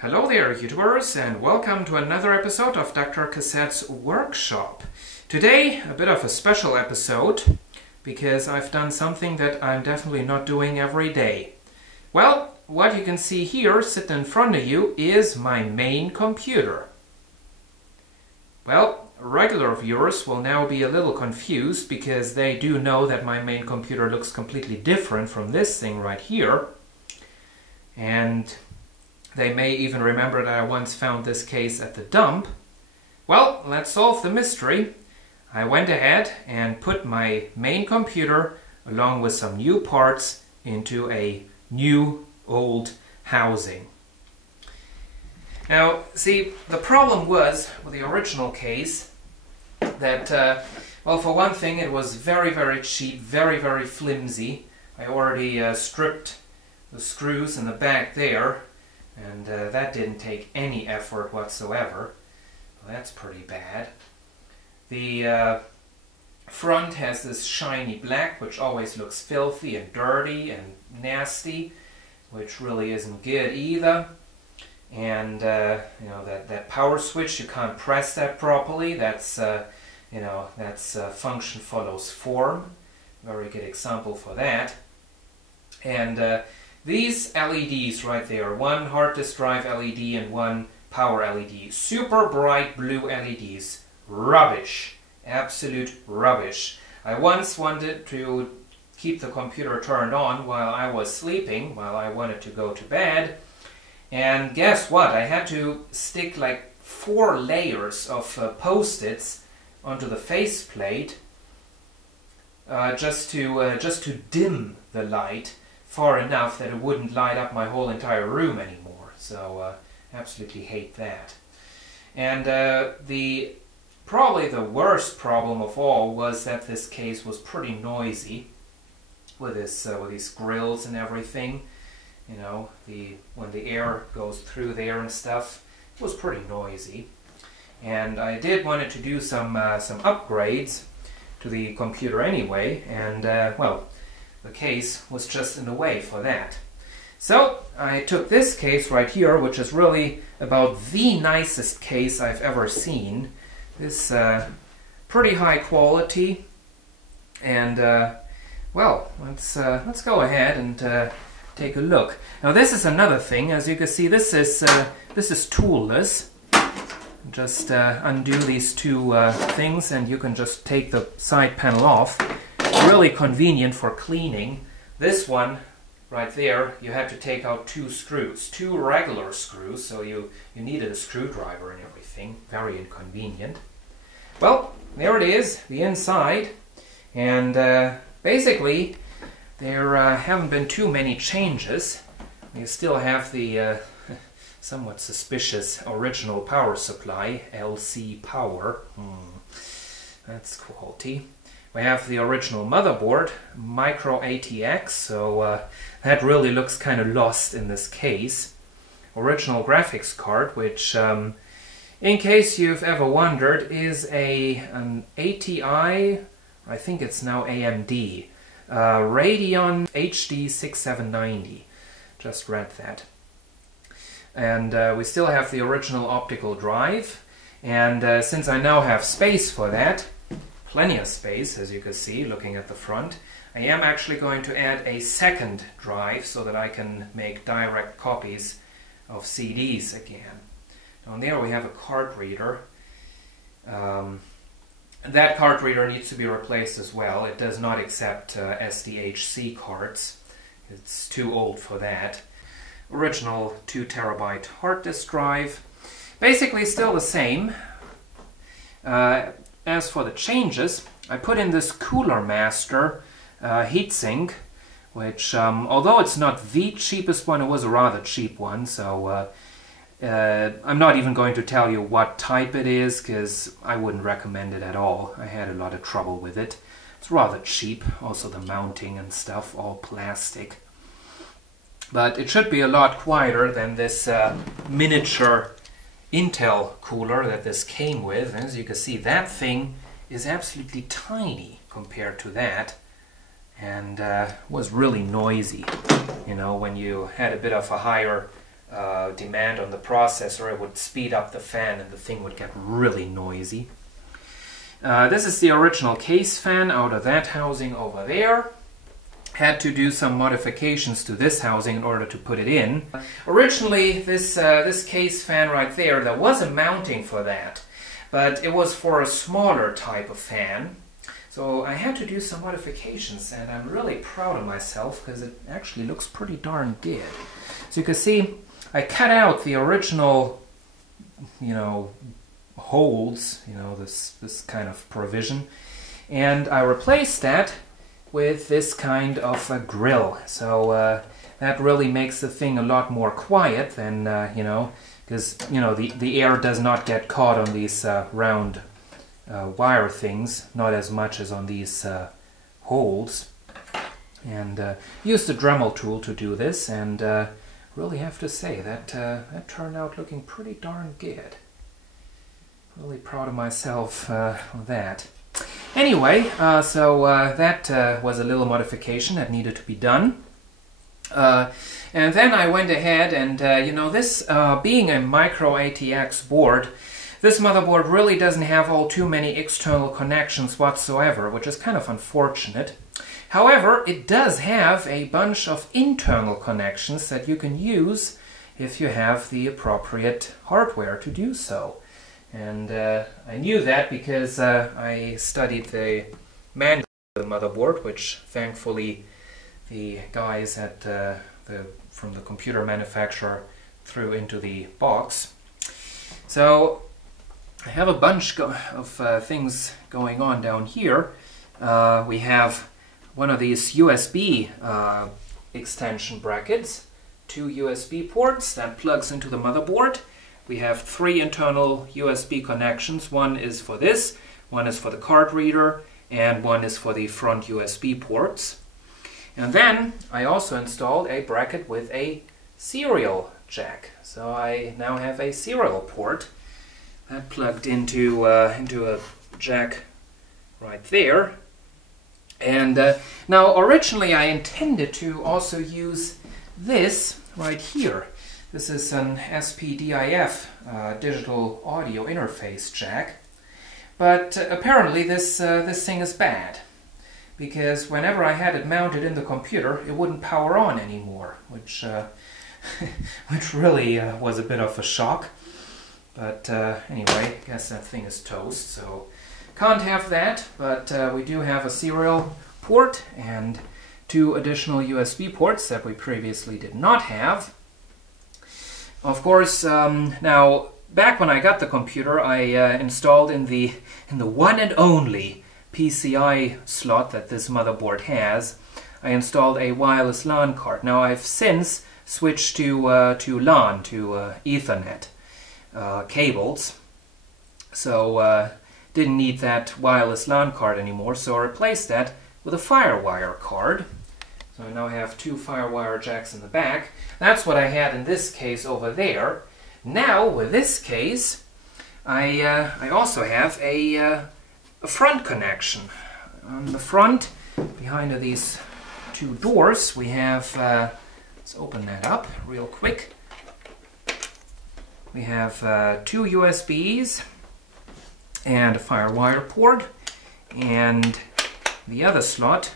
Hello there, YouTubers, and welcome to another episode of DrCassette's workshop. Today, a bit of a special episode, because I've done something that I'm definitely not doing every day. Well, what you can see here, sitting in front of you, is my main computer. Well, regular viewers will now be a little confused, because they do know that my main computer looks completely different from this thing right here. And they may even remember that I once found this case at the dump. Well, let's solve the mystery. I went ahead and put my main computer along with some new parts into a new old housing. Now, see, the problem was with the original case that, well, for one thing, it was very, very cheap, very, very flimsy. I already stripped the screws in the back there, and that didn't take any effort whatsoever. Well, that's pretty bad. The front has this shiny black, which always looks filthy and dirty and nasty, which really isn't good either. And you know, that power switch, you can't press that properly. That's you know, that's function follows form. Very good example for that. And these LEDs right there, one hard disk drive LED and one power LED, super bright blue LEDs, rubbish, absolute rubbish. I once wanted to keep the computer turned on while I was sleeping, while I wanted to go to bed, and guess what? I had to stick like 4 layers of Post-its onto the faceplate just to dim the light far enough that it wouldn't light up my whole entire room anymore. So absolutely hate that. And probably the worst problem of all was that this case was pretty noisy with these grills and everything. You know, when the air goes through there and stuff, it was pretty noisy. And I did wanted to do some upgrades to the computer anyway, and well, the case was just in the way for that. So I took this case right here, which is really about the nicest case I've ever seen. This pretty high quality, and well, let's go ahead and take a look. Now this is another thing. As you can see, this is toolless. Just undo these two things, and you can just take the side panel off. Really convenient for cleaning. This one right there, you had to take out 2 screws, 2 regular screws, so you needed a screwdriver and everything. Very inconvenient. Well, there it is, the inside, and basically there haven't been too many changes. You still have the somewhat suspicious original power supply, LC power. That's quality. We have the original motherboard, micro ATX, so that really looks kind of lost in this case. Original graphics card, which, in case you've ever wondered, is an ATI, I think it's now AMD, Radeon HD 6790. Just read that. And we still have the original optical drive, and since I now have space for that, plenty of space, as you can see, looking at the front, I am actually going to add a second drive so that I can make direct copies of CDs again. Down there we have a card reader. That card reader needs to be replaced as well. It does not accept SDHC cards. It's too old for that. Original 2 terabyte hard disk drive. Basically still the same. As for the changes, I put in this Cooler Master heatsink, which, although it's not the cheapest one, it was a rather cheap one, so I'm not even going to tell you what type it is, because I wouldn't recommend it at all. I had a lot of trouble with it. It's rather cheap, also the mounting and stuff, all plastic. But it should be a lot quieter than this miniature Intel cooler that this came with. And as you can see, that thing is absolutely tiny compared to that, and was really noisy. You know, when you had a bit of a higher demand on the processor, it would speed up the fan and the thing would get really noisy. This is the original case fan out of that housing over there. Had to do some modifications to this housing in order to put it in. Originally, this case fan right there, there was a mounting for that, but it was for a smaller type of fan. So I had to do some modifications, and I'm really proud of myself because it actually looks pretty darn good. So you can see I cut out the original, holes, this kind of provision, and I replaced that with this kind of a grill. So that really makes the thing a lot more quiet than, because, the air does not get caught on these round wire things, not as much as on these holes. And used a Dremel tool to do this, and really have to say that that turned out looking pretty darn good. Really proud of myself on that. Anyway, so that was a little modification that needed to be done. And then I went ahead and, this being a micro ATX board, this motherboard really doesn't have all too many external connections whatsoever, which is kind of unfortunate. However, it does have a bunch of internal connections that you can use if you have the appropriate hardware to do so. And I knew that because I studied the manual of the motherboard, which thankfully the guys at from the computer manufacturer threw into the box. So I have a bunch of things going on down here. We have one of these USB extension brackets, 2 USB ports that plugs into the motherboard. We have 3 internal USB connections. One is for this, one is for the card reader, and one is for the front USB ports. And then I also installed a bracket with a serial jack. So I now have a serial port that plugged into a jack right there. And now originally I intended to also use this right here. This is an SPDIF digital audio interface jack, but apparently this thing is bad, because whenever I had it mounted in the computer, it wouldn't power on anymore, which which really was a bit of a shock. But anyway, I guess that thing is toast, so can't have that. But we do have a serial port and 2 additional USB ports that we previously did not have. Of course, now back when I got the computer, I installed in the one and only PCI slot that this motherboard has, I installed a wireless LAN card. Now I've since switched to LAN, to Ethernet cables, so didn't need that wireless LAN card anymore. So I replaced that with a FireWire card. So I now have 2 FireWire jacks in the back. That's what I had in this case over there. Now with this case, I also have a front connection. On the front, behind these 2 doors, we have, let's open that up real quick. We have 2 USBs and a FireWire port, and the other slot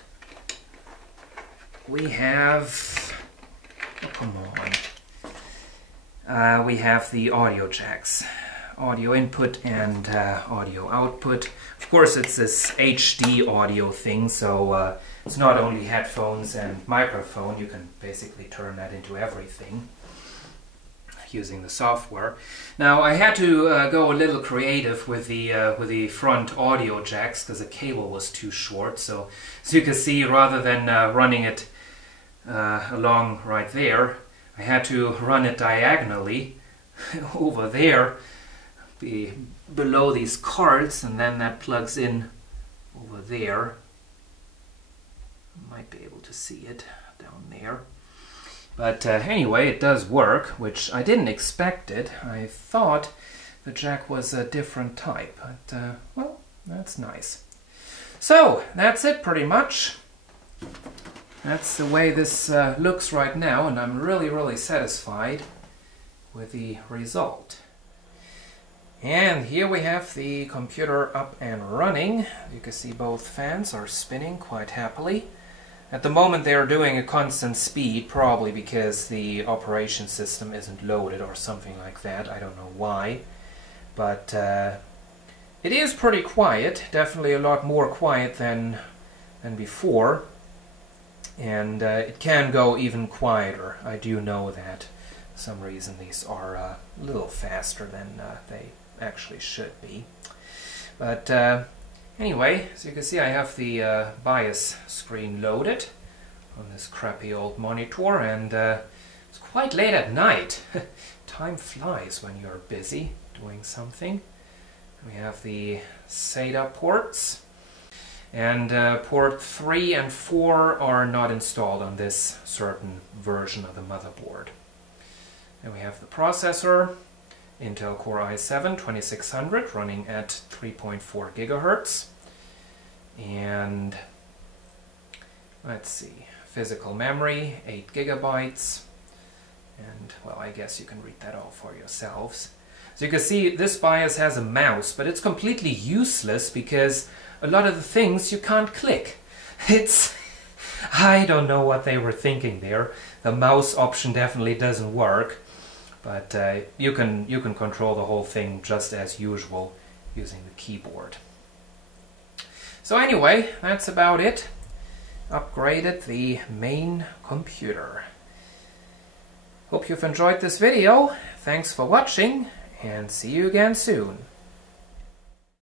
we have, oh, come on, we have the audio jacks, audio input and audio output. Of course, it's this HD audio thing, so it's not only headphones and microphone. You can basically turn that into everything using the software. Now I had to go a little creative with the front audio jacks because the cable was too short. So as you can see, rather than running it along right there, I had to run it diagonally over there, below these cards, and then that plugs in over there. Might be able to see it down there. But anyway, it does work, which I didn't expect it. I thought the jack was a different type, but well, that's nice. So that's it pretty much. That's the way this looks right now, and I'm really satisfied. with the result. And here we have the computer up and running. You can see both fans are spinning quite happily. At the moment they're doing a constant speed, probably because the operation system isn't loaded or something like that. I don't know why. But it is pretty quiet, definitely a lot more quiet than before. And it can go even quieter. I do know that. For some reason these are a little faster than they actually should be. But anyway, as you can see, I have the BIOS screen loaded on this crappy old monitor, and it's quite late at night. Time flies when you're busy doing something. We have the SATA ports, and port 3 and 4 are not installed on this certain version of the motherboard. And we have the processor, Intel Core i7 2600 running at 3.4 gigahertz. And let's see, physical memory 8 gigabytes. And well, I guess you can read that all for yourselves. So you can see this BIOS has a mouse, but it's completely useless because a lot of the things you can't click. I don't know what they were thinking there. The mouse option definitely doesn't work. But you can control the whole thing just as usual using the keyboard. So anyway, that's about it. Upgraded the main computer. Hope you've enjoyed this video. Thanks for watching, and see you again soon.